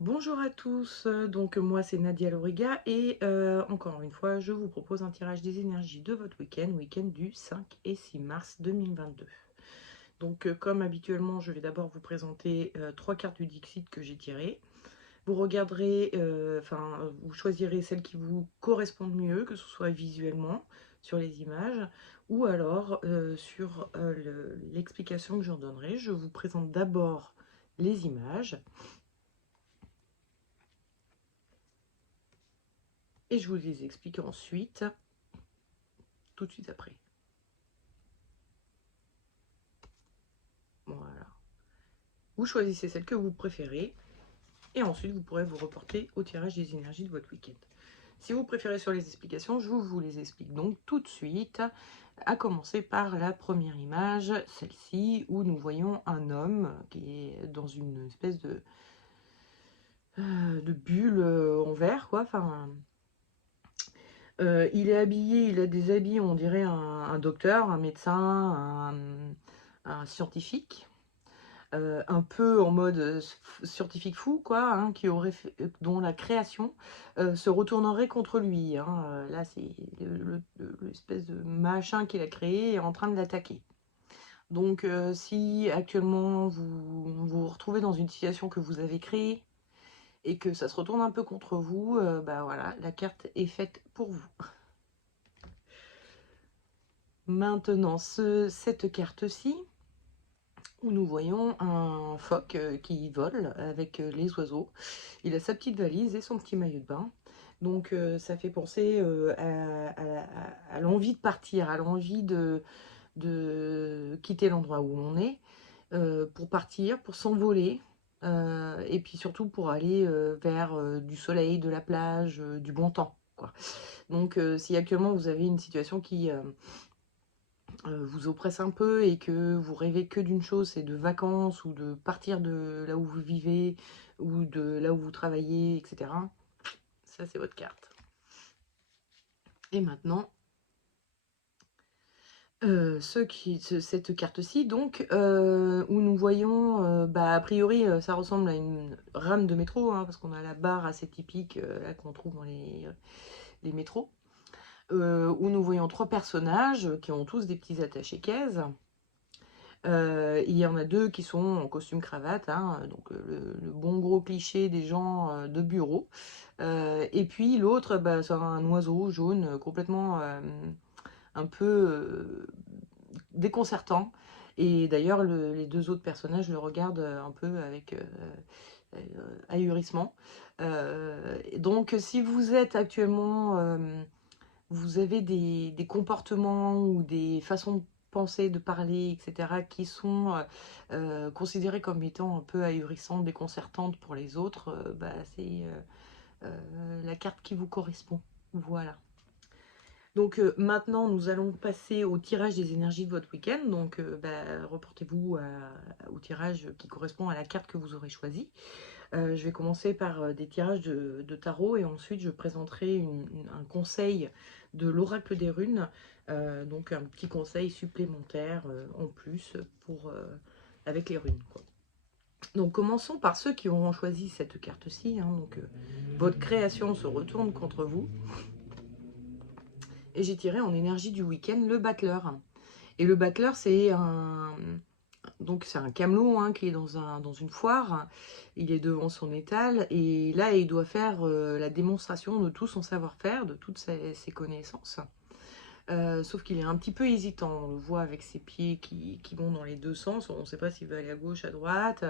Bonjour à tous, donc moi c'est Nadia Loriga et encore une fois je vous propose un tirage des énergies de votre week-end du 5 et 6 mars 2022. Donc comme habituellement je vais d'abord vous présenter trois cartes du Dixit que j'ai tirées. Vous regarderez, vous choisirez celles qui vous correspondent mieux, que ce soit visuellement sur les images ou alors sur l'explication que j'en donnerai. Je vous présente d'abord les images. Et je vous les explique ensuite, tout de suite après. Voilà. Vous choisissez celle que vous préférez et ensuite vous pourrez vous reporter au tirage des énergies de votre week-end. Si vous préférez sur les explications, je vous les explique donc tout de suite, à commencer par la première image, celle-ci, où nous voyons un homme qui est dans une espèce de bulle en verre, quoi. Enfin, il est habillé, il a des habits, on dirait un docteur, un médecin, un scientifique. Un peu en mode scientifique fou, quoi, hein, dont la création se retournerait contre lui. Hein. Là, c'est l'espèce de machin qu'il a créé est en train de l'attaquer. Donc, si actuellement vous retrouvez dans une situation que vous avez créée et que ça se retourne un peu contre vous, bah voilà, la carte est faite pour vous. Maintenant, cette carte-ci, où nous voyons un phoque qui vole avec les oiseaux. Il a sa petite valise et son petit maillot de bain. Donc ça fait penser à l'envie de partir, à l'envie de quitter l'endroit où on est, pour partir, pour s'envoler, et puis surtout pour aller vers du soleil, de la plage, du bon temps, quoi. Donc si actuellement vous avez une situation qui vous oppresse un peu et que vous rêvez que d'une chose, c'est de vacances ou de partir de là où vous vivez ou de là où vous travaillez, etc. Ça, c'est votre carte. Et maintenant, cette carte-ci, donc, où nous voyons, a priori, ça ressemble à une rame de métro, hein, parce qu'on a la barre assez typique là qu'on trouve dans les métros, où nous voyons trois personnages qui ont tous des petits attachés-caisses. Il y en a deux qui sont en costume cravate, hein, donc le bon gros cliché des gens de bureau. Et puis l'autre, c'est un oiseau jaune complètement un peu déconcertant. Et d'ailleurs, les deux autres personnages le regardent un peu avec ahurissement. Donc, si vous êtes actuellement vous avez des comportements ou des façons de penser, de parler, etc., qui sont considérés comme étant un peu ahurissantes, déconcertantes pour les autres, c'est la carte qui vous correspond. Voilà. Donc maintenant, nous allons passer au tirage des énergies de votre week-end. Donc reportez-vous au tirage qui correspond à la carte que vous aurez choisie. Je vais commencer par des tirages de tarot et ensuite je présenterai un conseil de l'oracle des runes, donc un petit conseil supplémentaire en plus avec les runes, quoi. Donc commençons par ceux qui auront choisi cette carte-ci, hein. Donc votre création se retourne contre vous et j'ai tiré en énergie du week-end le battleur. Et le battleur, c'est un camelot, hein, qui est dans une foire. Il est devant son étal et là il doit faire la démonstration de tout son savoir-faire, de toutes ses connaissances. Sauf qu'il est un petit peu hésitant. On le voit avec ses pieds qui vont dans les deux sens. On ne sait pas s'il veut aller à gauche, à droite.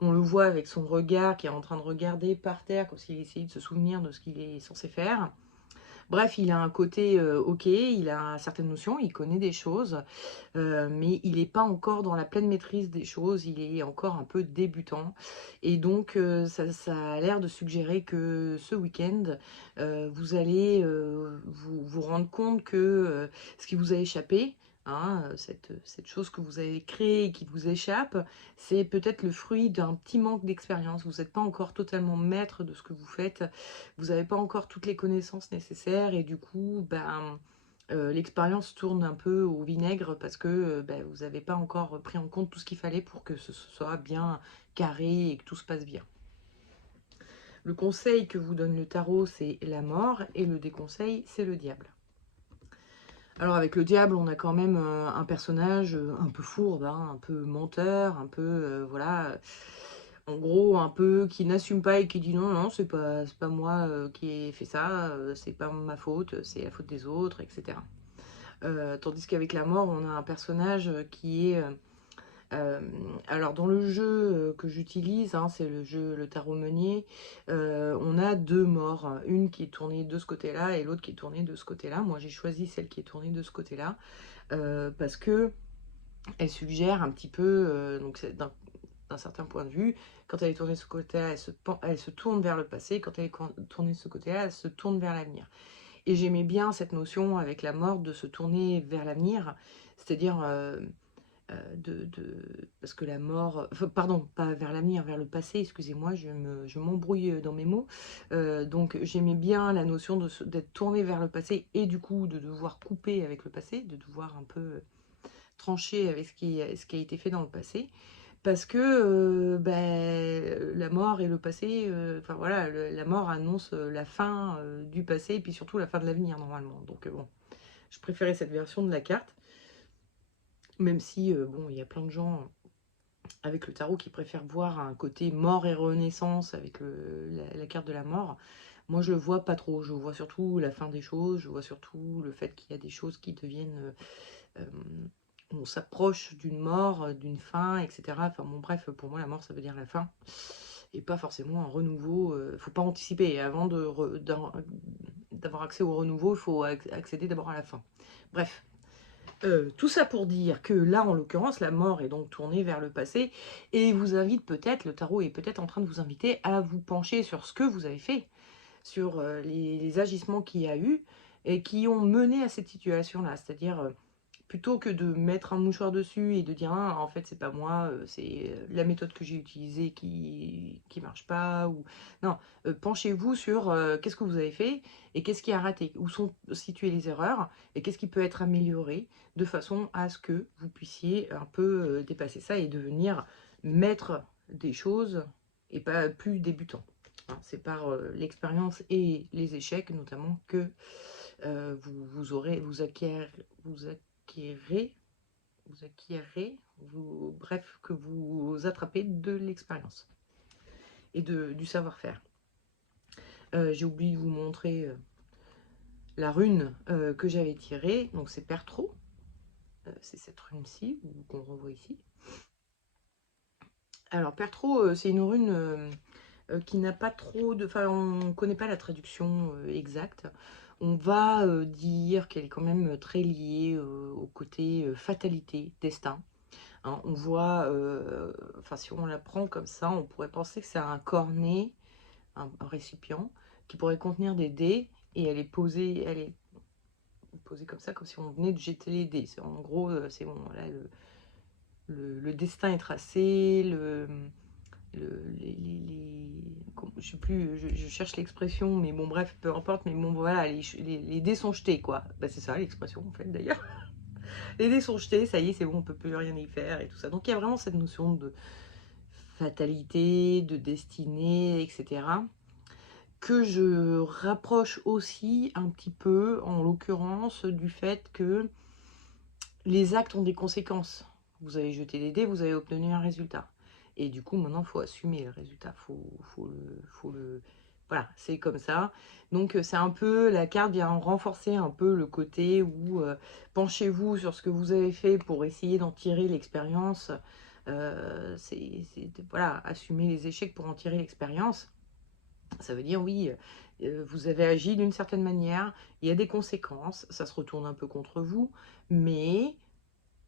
On le voit avec son regard qui est en train de regarder par terre comme s'il essayait de se souvenir de ce qu'il est censé faire. Bref, il a un côté ok, il a certaines notions, il connaît des choses, mais il n'est pas encore dans la pleine maîtrise des choses, il est encore un peu débutant. Et donc, ça a l'air de suggérer que ce week-end, vous allez vous rendre compte que ce qui vous a échappé, hein, cette chose que vous avez créée et qui vous échappe, c'est peut-être le fruit d'un petit manque d'expérience. Vous n'êtes pas encore totalement maître de ce que vous faites, vous n'avez pas encore toutes les connaissances nécessaires et du coup, l'expérience tourne un peu au vinaigre parce que vous n'avez pas encore pris en compte tout ce qu'il fallait pour que ce soit bien carré et que tout se passe bien. Le conseil que vous donne le tarot, c'est la mort, et le déconseil, c'est le diable. Alors avec le diable, on a quand même un personnage un peu fourbe, hein, un peu menteur, un peu, voilà, en gros, un peu qui n'assume pas et qui dit non, non, c'est pas moi qui ai fait ça, c'est pas ma faute, c'est la faute des autres, etc. Tandis qu'avec la mort, on a un personnage qui est euh, alors dans le jeu que j'utilise, hein, c'est le jeu le tarot meunier, on a deux morts, une qui est tournée de ce côté-là et l'autre qui est tournée de ce côté-là. Moi j'ai choisi celle qui est tournée de ce côté-là parce que elle suggère un petit peu, donc d'un certain point de vue, quand elle est tournée de ce côté-là, elle se tourne vers le passé, quand elle est tournée de ce côté-là, elle se tourne vers l'avenir. Et j'aimais bien cette notion avec la mort de se tourner vers l'avenir, c'est-à-dire parce que la mort, enfin, pardon, pas vers l'avenir, vers le passé, excusez-moi, je m'embrouille dans mes mots. Donc j'aimais bien la notion d'être tourné vers le passé et du coup de devoir couper avec le passé, de devoir un peu trancher avec ce qui a été fait dans le passé. Parce que la mort et le passé, enfin voilà, la mort annonce la fin du passé et puis surtout la fin de l'avenir normalement. Donc bon, je préférais cette version de la carte, même si bon, il y a plein de gens avec le tarot qui préfèrent voir un côté mort et renaissance avec la carte de la mort. Moi, je le vois pas trop. Je vois surtout la fin des choses. Je vois surtout le fait qu'il y a des choses qui deviennent... on s'approche d'une mort, d'une fin, etc. Enfin bon, bref, pour moi, la mort, ça veut dire la fin. Et pas forcément un renouveau. Faut pas anticiper. Avant d'avoir accès au renouveau, il faut accéder d'abord à la fin. Bref, tout ça pour dire que là, en l'occurrence, la mort est donc tournée vers le passé et vous invite peut-être, le tarot est peut-être en train de vous inviter à vous pencher sur ce que vous avez fait, sur les agissements qu'il y a eu et qui ont mené à cette situation-là. C'est-à-dire, plutôt que de mettre un mouchoir dessus et de dire ah, en fait c'est pas moi, c'est la méthode que j'ai utilisée qui marche pas, ou non, penchez-vous sur qu'est-ce que vous avez fait et qu'est-ce qui a raté, où sont situées les erreurs et qu'est-ce qui peut être amélioré de façon à ce que vous puissiez un peu dépasser ça et devenir maître des choses et pas plus débutant. Hein, c'est par l'expérience et les échecs notamment que vous acquérez, bref, que vous attrapez de l'expérience et du savoir-faire. J'ai oublié de vous montrer la rune que j'avais tirée, donc c'est Pertro, c'est cette rune-ci qu'on revoit ici. Alors Pertro, c'est une rune qui n'a pas trop de... Enfin, on ne connaît pas la traduction exacte. On va dire qu'elle est quand même très liée au côté fatalité, destin. Hein, on voit, enfin si on la prend comme ça, on pourrait penser que c'est un cornet, un récipient, qui pourrait contenir des dés, et elle est posée comme ça, comme si on venait de jeter les dés. En gros, c'est bon, là, le destin est tracé, je sais plus, je cherche l'expression, mais bon bref, peu importe, mais bon voilà, les dés sont jetés, quoi. Bah, c'est ça l'expression en fait d'ailleurs. Les dés sont jetés, ça y est, c'est bon, on peut plus rien y faire et tout ça. Donc il y a vraiment cette notion de fatalité, de destinée, etc. que je rapproche aussi un petit peu, en l'occurrence, du fait que les actes ont des conséquences. Vous avez jeté des dés, vous avez obtenu un résultat. Et du coup, maintenant, il faut assumer le résultat. Voilà, c'est comme ça. Donc, c'est un peu, la carte vient renforcer un peu le côté où penchez-vous sur ce que vous avez fait pour essayer d'en tirer l'expérience. Voilà, assumer les échecs pour en tirer l'expérience. Ça veut dire, oui, vous avez agi d'une certaine manière, il y a des conséquences, ça se retourne un peu contre vous, mais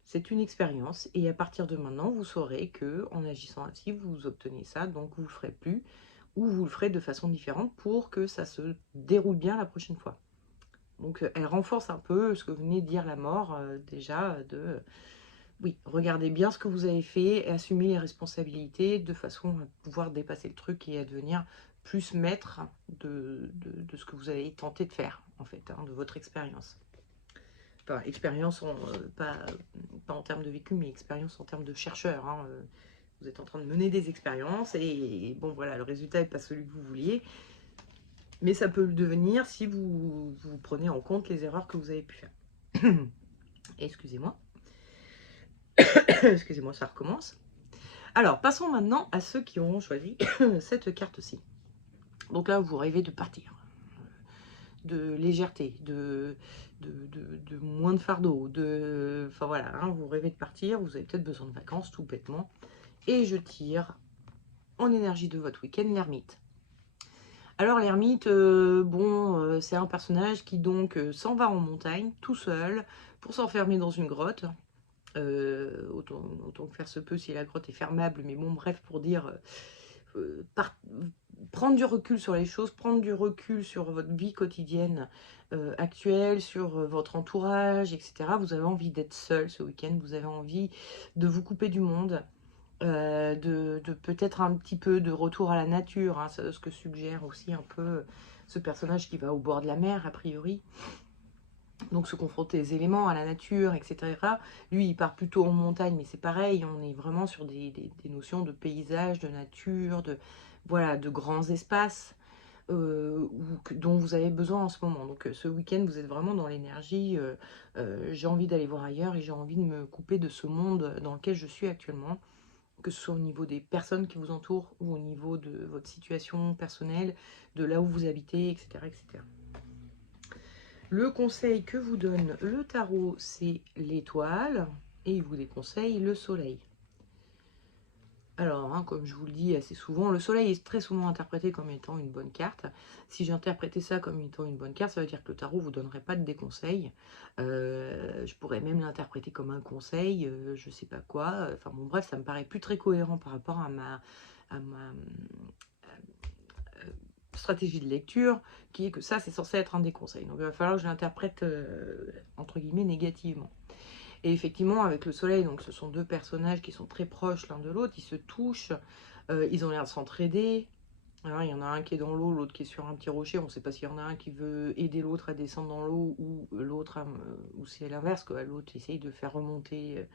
c'est une expérience et à partir de maintenant, vous saurez que en agissant ainsi, vous obtenez ça, donc vous ne le ferez plus ou vous le ferez de façon différente pour que ça se déroule bien la prochaine fois. Donc elle renforce un peu ce que venait de dire la mort déjà de oui, regardez bien ce que vous avez fait et assumez les responsabilités de façon à pouvoir dépasser le truc et à devenir plus maître de ce que vous avez tenté de faire en fait, hein, de votre expérience. Enfin, expérience, pas en termes de vécu, mais expérience en termes de chercheur. Hein, Vous êtes en train de mener des expériences et bon voilà, le résultat n'est pas celui que vous vouliez. Mais ça peut le devenir si vous prenez en compte les erreurs que vous avez pu faire. Excusez-moi. Excusez-moi, ça recommence. Alors, passons maintenant à ceux qui auront choisi cette carte-ci. Donc là, vous rêvez de partir, de légèreté, de moins de fardeau, enfin voilà, hein, vous rêvez de partir, vous avez peut-être besoin de vacances, tout bêtement. Et je tire en énergie de votre week-end l'ermite. Alors l'ermite, c'est un personnage qui donc s'en va en montagne, tout seul, pour s'enfermer dans une grotte. Autant que faire se peut si la grotte est fermable, mais bon, bref, pour dire, prendre du recul sur les choses, prendre du recul sur votre vie quotidienne actuelle, sur votre entourage, etc. Vous avez envie d'être seul ce week-end, vous avez envie de vous couper du monde, de peut-être un petit peu de retour à la nature, hein, ce que suggère aussi un peu ce personnage qui va au bord de la mer, a priori. Donc se confronter aux éléments, à la nature, etc. Lui, il part plutôt en montagne, mais c'est pareil, on est vraiment sur des notions de paysage, de nature, voilà, de grands espaces dont vous avez besoin en ce moment. Donc ce week-end, vous êtes vraiment dans l'énergie, j'ai envie d'aller voir ailleurs et j'ai envie de me couper de ce monde dans lequel je suis actuellement, que ce soit au niveau des personnes qui vous entourent ou au niveau de votre situation personnelle, de là où vous habitez, etc. etc. Le conseil que vous donne le tarot, c'est l'étoile, et il vous déconseille le soleil. Alors, hein, comme je vous le dis assez souvent, le soleil est très souvent interprété comme étant une bonne carte. Si j'interprétais ça comme étant une bonne carte, ça veut dire que le tarot ne vous donnerait pas de déconseils. Je pourrais même l'interpréter comme un conseil, je sais pas quoi. Enfin bon, bref, ça me paraît plus très cohérent par rapport à ma stratégie de lecture, qui est que ça, c'est censé être un des conseils. Donc il va falloir que je l'interprète, entre guillemets, négativement. Et effectivement, avec le soleil, donc ce sont deux personnages qui sont très proches l'un de l'autre, ils se touchent, ils ont l'air de s'entraider. Alors, il y en a un qui est dans l'eau, l'autre qui est sur un petit rocher. On ne sait pas s'il y en a un qui veut aider l'autre à descendre dans l'eau ou l'autre, ou c'est l'inverse, que l'autre essaye de faire remonter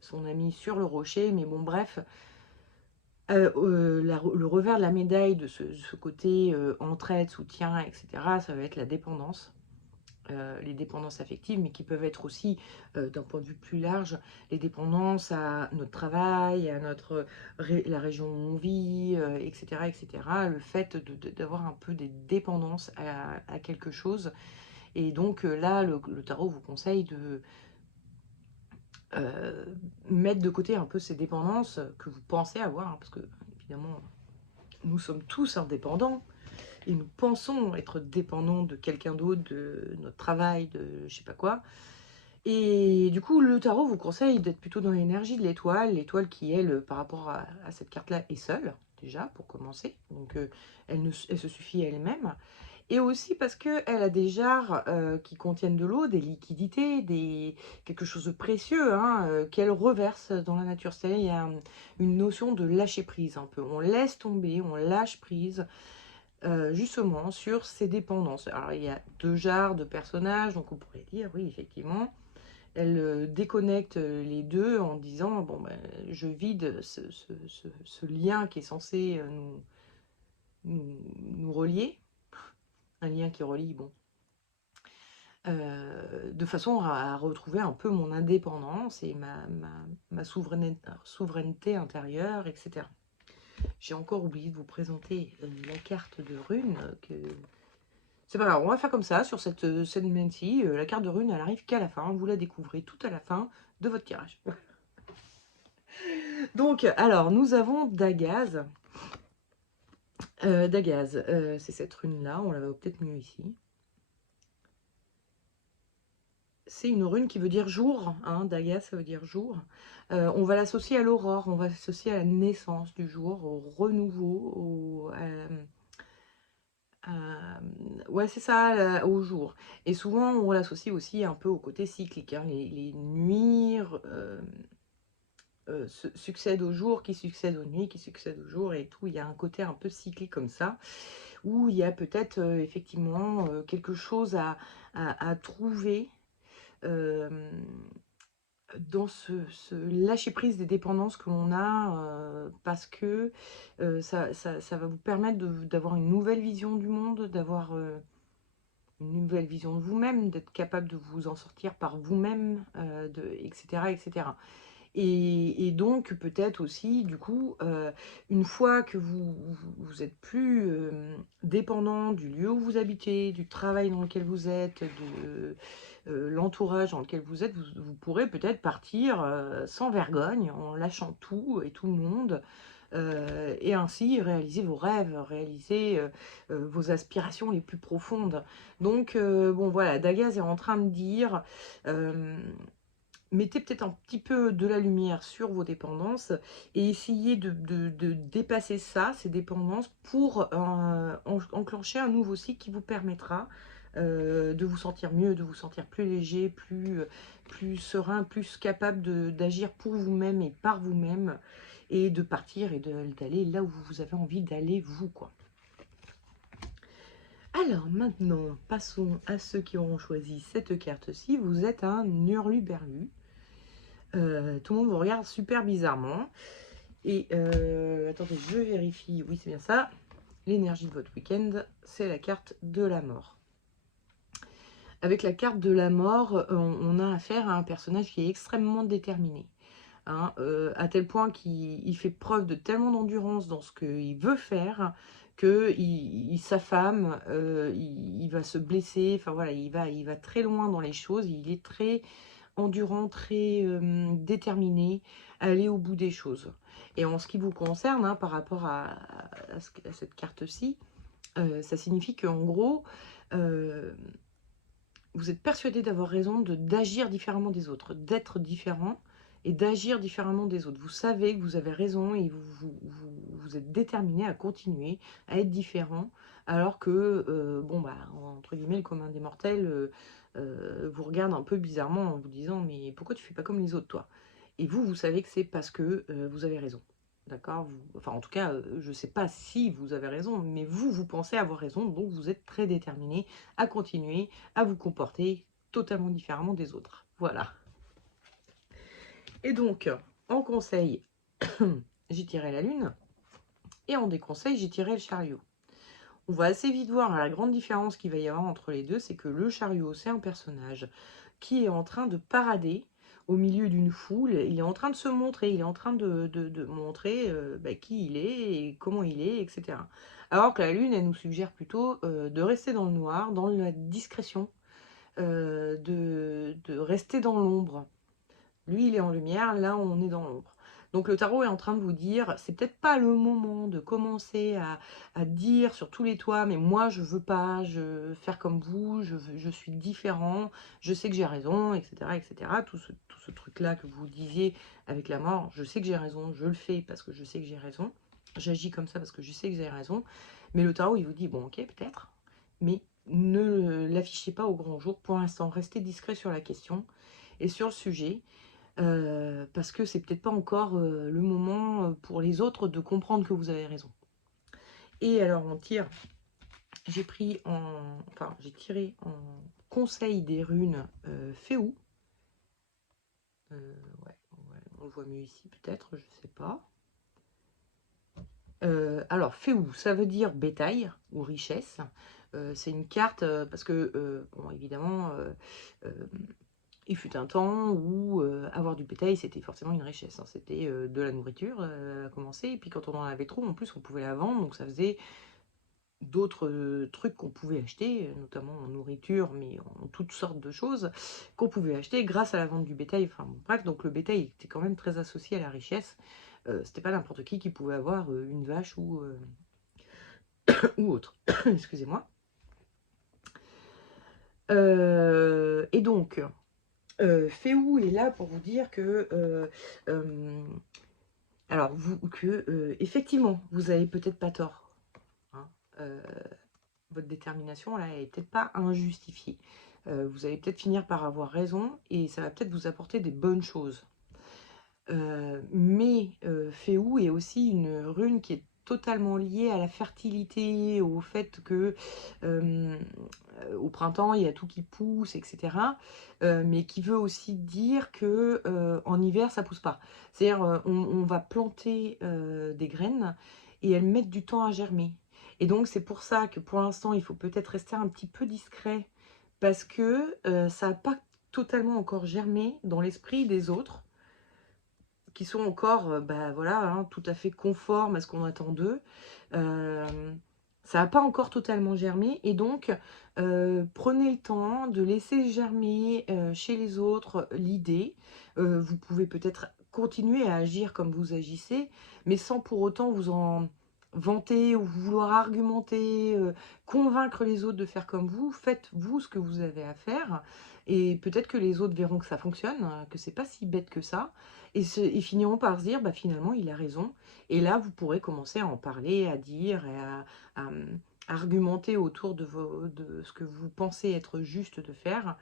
son ami sur le rocher. Mais bon, bref, le revers de la médaille de ce côté entraide, soutien, etc., ça va être la dépendance. Les dépendances affectives, mais qui peuvent être aussi, d'un point de vue plus large, les dépendances à notre travail, à la région où on vit, etc., etc. Le fait d'avoir un peu des dépendances à quelque chose. Et donc là, le tarot vous conseille de mettre de côté un peu ces dépendances que vous pensez avoir, hein, parce que, évidemment, nous sommes tous indépendants. Et nous pensons être dépendants de quelqu'un d'autre, de notre travail, de je sais pas quoi. Et du coup, le tarot vous conseille d'être plutôt dans l'énergie de l'étoile qui, elle, par rapport à cette carte-là, est seule, déjà, pour commencer. Donc, elle se suffit à elle-même. Et aussi parce qu'elle a des jarres qui contiennent de l'eau, des liquidités, quelque chose de précieux, hein, qu'elle reverse dans la nature. C'est-à-dire, il y a une notion de lâcher prise un peu. On laisse tomber, on lâche prise. Justement sur ces dépendances. Alors il y a deux genres de personnages, donc on pourrait dire oui effectivement, elle déconnecte les deux en disant bon ben, je vide ce lien qui est censé nous relier, un lien qui relie, bon, de façon à retrouver un peu mon indépendance et ma souveraineté intérieure, etc. J'ai encore oublié de vous présenter la carte de rune que... C'est pas grave, on va faire comme ça sur cette semaine-ci. La carte de rune, elle arrive qu'à la fin. Vous la découvrez tout à la fin de votre tirage. Donc, alors, nous avons Dagaz. Dagaz, c'est cette rune-là. On la voit peut-être mieux ici. C'est une rune qui veut dire jour. Hein, Dagaz, ça veut dire jour. On va l'associer à l'aurore. On va l'associer à la naissance du jour, au renouveau, ouais, c'est ça, au jour. Et souvent, on l'associe aussi un peu au côté cyclique. Hein. Les nuits succèdent aux jours, qui succèdent aux nuits, qui succèdent aux jours, et tout. Il y a un côté un peu cyclique comme ça, où il y a peut-être effectivement quelque chose à trouver. Euh, dans ce lâcher-prise des dépendances que l'on a, parce que ça va vous permettre d'avoir une nouvelle vision du monde, d'avoir une nouvelle vision de vous-même, d'être capable de vous en sortir par vous-même, etc., etc. Et donc peut-être aussi, du coup, une fois que vous êtes plus dépendant du lieu où vous habitez, du travail dans lequel vous êtes, de l'entourage dans lequel vous êtes, vous pourrez peut-être partir sans vergogne, en lâchant tout et tout le monde, et ainsi réaliser vos rêves, réaliser vos aspirations les plus profondes. Donc, bon voilà, Dagaz est en train de dire... mettez peut-être un petit peu de la lumière sur vos dépendances et essayez de dépasser ça, ces dépendances, pour enclencher un nouveau cycle qui vous permettra de vous sentir mieux, de vous sentir plus léger, plus serein, plus capable d'agir pour vous-même et par vous-même, et de partir et d'aller là où vous avez envie d'aller, vous, quoi. Alors maintenant, passons à ceux qui auront choisi cette carte-ci. Vous êtes un hurluberlu. Tout le monde vous regarde super bizarrement. Et attendez, je vérifie. Oui, c'est bien ça. L'énergie de votre week-end, c'est la carte de la mort. Avec la carte de la mort, on a affaire à un personnage qui est extrêmement déterminé. Hein, à tel point qu'il fait preuve de tellement d'endurance dans ce qu'il veut faire que il s'affame, il va se blesser. Enfin voilà, il va très loin dans les choses. Il est très endurant, très déterminé à aller au bout des choses. Et en ce qui vous concerne, hein, par rapport à cette carte-ci, ça signifie qu'en gros, euh, vous êtes persuadé d'avoir raison d'agir différemment des autres, d'être différent et d'agir différemment des autres. Vous savez que vous avez raison et vous êtes déterminé à continuer à être différent, alors que, bon, bah, entre guillemets, le commun des mortels vous regarde un peu bizarrement en vous disant « Mais pourquoi tu fais pas comme les autres, toi ?» Et vous savez que c'est parce que vous avez raison. D'accord? Enfin, en tout cas, je ne sais pas si vous avez raison, mais vous pensez avoir raison, donc vous êtes très déterminé à continuer à vous comporter totalement différemment des autres. Voilà. Et donc, en conseil, j'ai tiré la lune, et en déconseil, j'ai tiré le chariot. On va assez vite voir la grande différence qu'il va y avoir entre les deux, c'est que le chariot, c'est un personnage qui est en train de parader au milieu d'une foule, il est en train de se montrer, il est en train de montrer qui il est et comment il est, etc. Alors que la lune, elle nous suggère plutôt de rester dans le noir, dans la discrétion, de rester dans l'ombre. Lui, il est en lumière, là, on est dans l'ombre. Donc le tarot est en train de vous dire, c'est peut-être pas le moment de commencer à dire sur tous les toits, mais moi je veux pas faire comme vous, je suis différent, je sais que j'ai raison, etc., etc. Tout ce truc-là que vous disiez avec la mort, je sais que j'ai raison, je le fais parce que je sais que j'ai raison, j'agis comme ça parce que je sais que j'ai raison, mais le tarot il vous dit, bon ok peut-être, mais ne l'affichez pas au grand jour pour l'instant, restez discret sur la question et sur le sujet. Parce que c'est peut-être pas encore le moment pour les autres de comprendre que vous avez raison. Et alors on tire, j'ai tiré en conseil des runes Féou. Ouais, on le voit mieux ici peut-être, je sais pas. Alors Féou, ça veut dire bétail ou richesse. C'est une carte parce que, bon, évidemment, il fut un temps où avoir du bétail, c'était forcément une richesse. Hein. C'était de la nourriture à commencer. Et puis quand on en avait trop, en plus, on pouvait la vendre. Donc ça faisait d'autres trucs qu'on pouvait acheter, notamment en nourriture, mais en toutes sortes de choses, qu'on pouvait acheter grâce à la vente du bétail. Enfin bon, bref, donc le bétail était quand même très associé à la richesse. C'était pas n'importe qui pouvait avoir une vache ou autre. Excusez-moi. Et donc... Féou est là pour vous dire que, alors, effectivement, vous avez peut-être pas tort. Hein, votre détermination, là, elle est peut-être pas injustifiée. Vous allez peut-être finir par avoir raison et ça va peut-être vous apporter des bonnes choses. Mais Féou est aussi une rune qui est totalement lié à la fertilité, au fait que au printemps, il y a tout qui pousse, etc. Mais qui veut aussi dire que en hiver, ça pousse pas. C'est-à-dire, on va planter des graines et elles mettent du temps à germer. Et donc, c'est pour ça que pour l'instant, il faut peut-être rester un petit peu discret parce que ça n'a pas totalement encore germé dans l'esprit des autres qui sont encore, bah, voilà, hein, tout à fait conformes à ce qu'on attend d'eux. Ça n'a pas encore totalement germé et donc prenez le temps de laisser germer chez les autres l'idée. Vous pouvez peut-être continuer à agir comme vous agissez, mais sans pour autant vous en vanter ou vouloir argumenter, convaincre les autres de faire comme vous. Faites vous ce que vous avez à faire et peut-être que les autres verront que ça fonctionne, que c'est pas si bête que ça et finiront par se dire, bah, finalement, il a raison. Et là, vous pourrez commencer à en parler, à dire, et argumenter autour de ce que vous pensez être juste de faire,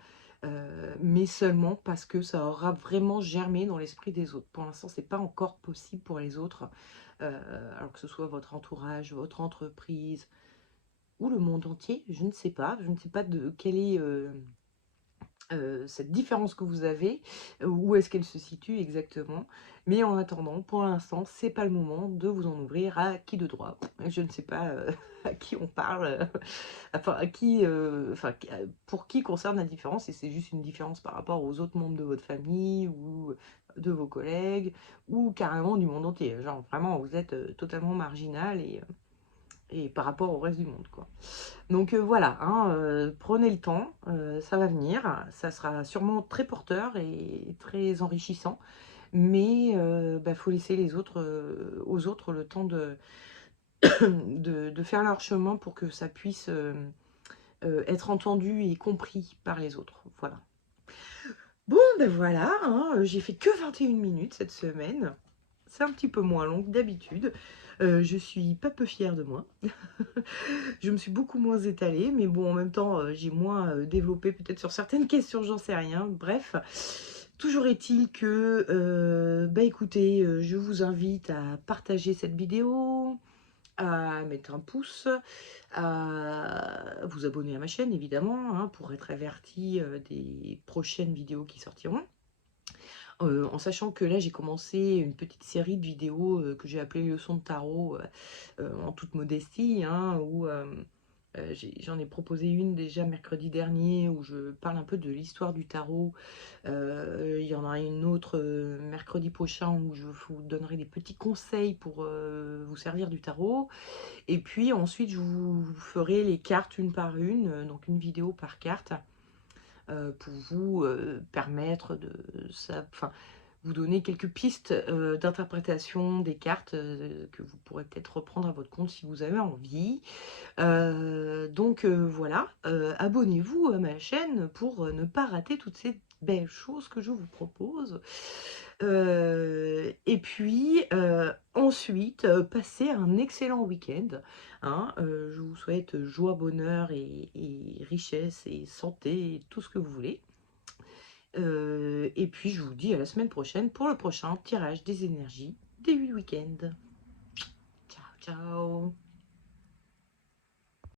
mais seulement parce que ça aura vraiment germé dans l'esprit des autres. Pour l'instant, c'est pas encore possible pour les autres, alors que ce soit votre entourage, votre entreprise ou le monde entier, je ne sais pas. Je ne sais pas de quelle est cette différence que vous avez, où est-ce qu'elle se situe exactement. Mais en attendant, pour l'instant, c'est pas le moment de vous en ouvrir à qui de droit. Je ne sais pas à qui on parle, enfin à qui, enfin pour qui concerne la différence, et c'est juste une différence par rapport aux autres membres de votre famille ou de vos collègues ou carrément du monde entier. Genre vraiment, vous êtes totalement marginal et par rapport au reste du monde, quoi. Donc voilà, hein, prenez le temps, ça va venir, ça sera sûrement très porteur et très enrichissant, mais bah, faut laisser aux autres le temps de faire leur chemin pour que ça puisse être entendu et compris par les autres. Voilà. Bon, ben voilà, hein, j'ai fait que 21 minutes cette semaine. C'est un petit peu moins long que d'habitude. Je suis pas peu fière de moi. Je me suis beaucoup moins étalée, mais bon, en même temps, j'ai moins développé peut-être sur certaines questions, j'en sais rien. Bref, toujours est-il que, bah écoutez, je vous invite à partager cette vidéo, à mettre un pouce, à vous abonner à ma chaîne, évidemment, hein, pour être averti des prochaines vidéos qui sortiront. En sachant que là, j'ai commencé une petite série de vidéos que j'ai appelée Leçon de tarot en toute modestie, hein, où j'en ai proposé une déjà mercredi dernier où je parle un peu de l'histoire du tarot. Il y en aura une autre mercredi prochain où je vous donnerai des petits conseils pour vous servir du tarot. Et puis ensuite, je vous ferai les cartes une par une, donc une vidéo par carte pour vous permettre de ça, enfin, vous donner quelques pistes d'interprétation des cartes que vous pourrez peut-être reprendre à votre compte si vous avez envie. Donc voilà, abonnez-vous à ma chaîne pour ne pas rater toutes ces belles choses que je vous propose. Et puis ensuite, passez un excellent week-end. Hein, je vous souhaite joie, bonheur et richesse et santé, et tout ce que vous voulez. Et puis je vous dis à la semaine prochaine pour le prochain tirage des énergies des 8 week-ends. Ciao, ciao!